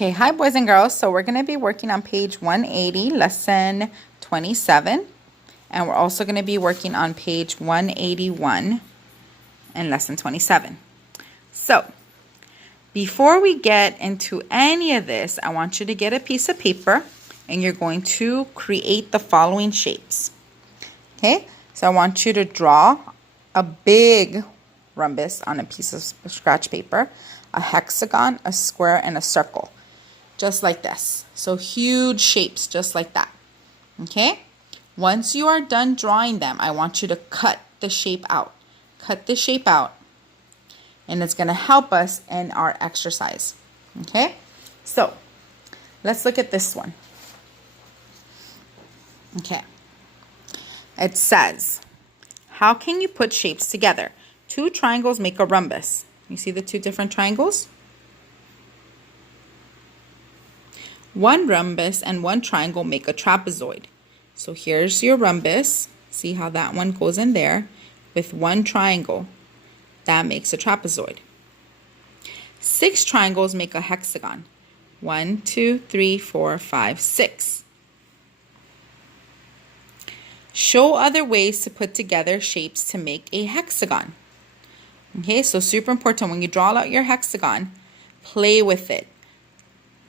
Okay, hi boys and girls. So we're going to be working on page 180, lesson 27. And we're also going to be working on page 181 and lesson 27. So before we get into any of this, I want you to get a piece of paper and you're going to create the following shapes. Okay, so I want you to draw a big rhombus on a piece of scratch paper, a hexagon, a square, and a circle. Just like this. So huge shapes just like that. Okay? Once you are done drawing them, I want you to cut the shape out. Cut the shape out. And it's going to help us in our exercise. Okay? So, let's look at this one. Okay. It says, how can you put shapes together? Two triangles make a rhombus. You see the two different triangles? One rhombus and one triangle make a trapezoid. So here's your rhombus. See how that one goes in there with one triangle. That makes a trapezoid. 6 triangles make a hexagon. 1, 2, 3, 4, 5, 6. Show other ways to put together shapes to make a hexagon. Okay, so super important. When you draw out your hexagon, play with it.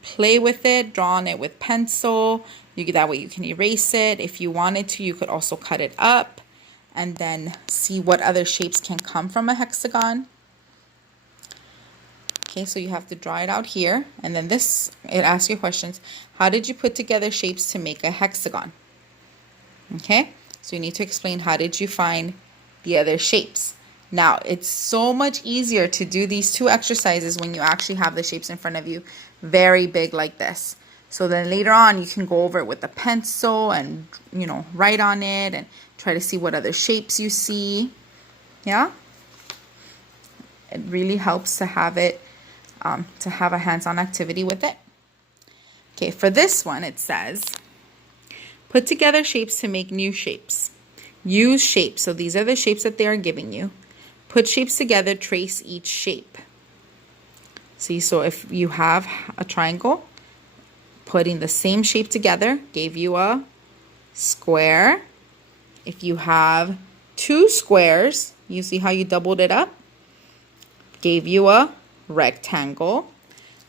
Play with it, draw on it with pencil. That way you can erase it. If you wanted to, you could also cut it up and then see what other shapes can come from a hexagon. Okay, so you have to draw it out here. And then this, it asks you questions. How did you put together shapes to make a hexagon? Okay, so you need to explain how did you find the other shapes. Now, it's so much easier to do these two exercises when you actually have the shapes in front of you very big like this. So then later on, you can go over it with a pencil and, write on it and try to see what other shapes you see. Yeah? It really helps to have it, to have a hands-on activity with it. Okay, for this one, it says, put together shapes to make new shapes. Use shapes. So these are the shapes that they are giving you. Put shapes together, trace each shape. See, so if you have a triangle, putting the same shape together gave you a square. If you have 2 squares, you see how you doubled it up? Gave you a rectangle.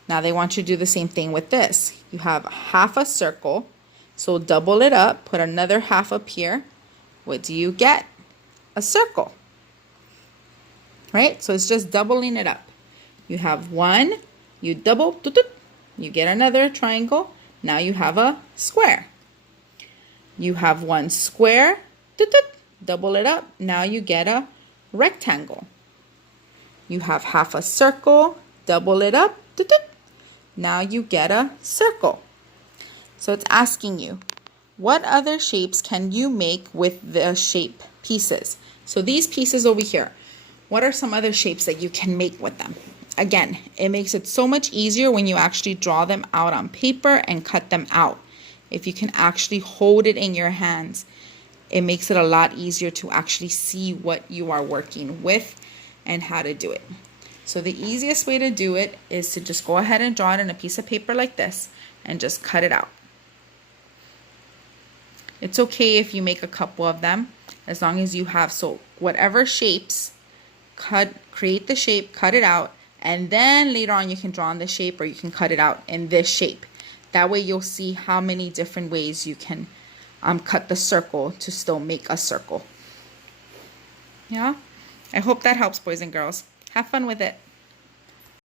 Now they want you to do the same thing with this. You have half a circle, so double it up, put another half up here. What do you get? A circle. Right? So it's just doubling it up. You have one, you double, you get another triangle. Now you have a square. You have one square, double it up. Now you get a rectangle. You have half a circle, double it up. Now you get a circle. So it's asking you, what other shapes can you make with the shape pieces? So these pieces over here, what are some other shapes that you can make with them? Again, it makes it so much easier when you actually draw them out on paper and cut them out. If you can actually hold it in your hands, it makes it a lot easier to actually see what you are working with and how to do it. So the easiest way to do it is to just go ahead and draw it on a piece of paper like this and just cut it out. It's okay if you make a couple of them as long as you have, so whatever shapes, create the shape, cut it out, and then later on you can draw on the shape or you can cut it out in this shape. That way you'll see how many different ways you can cut the circle to still make a circle. Yeah? I hope that helps, boys and girls. Have fun with it.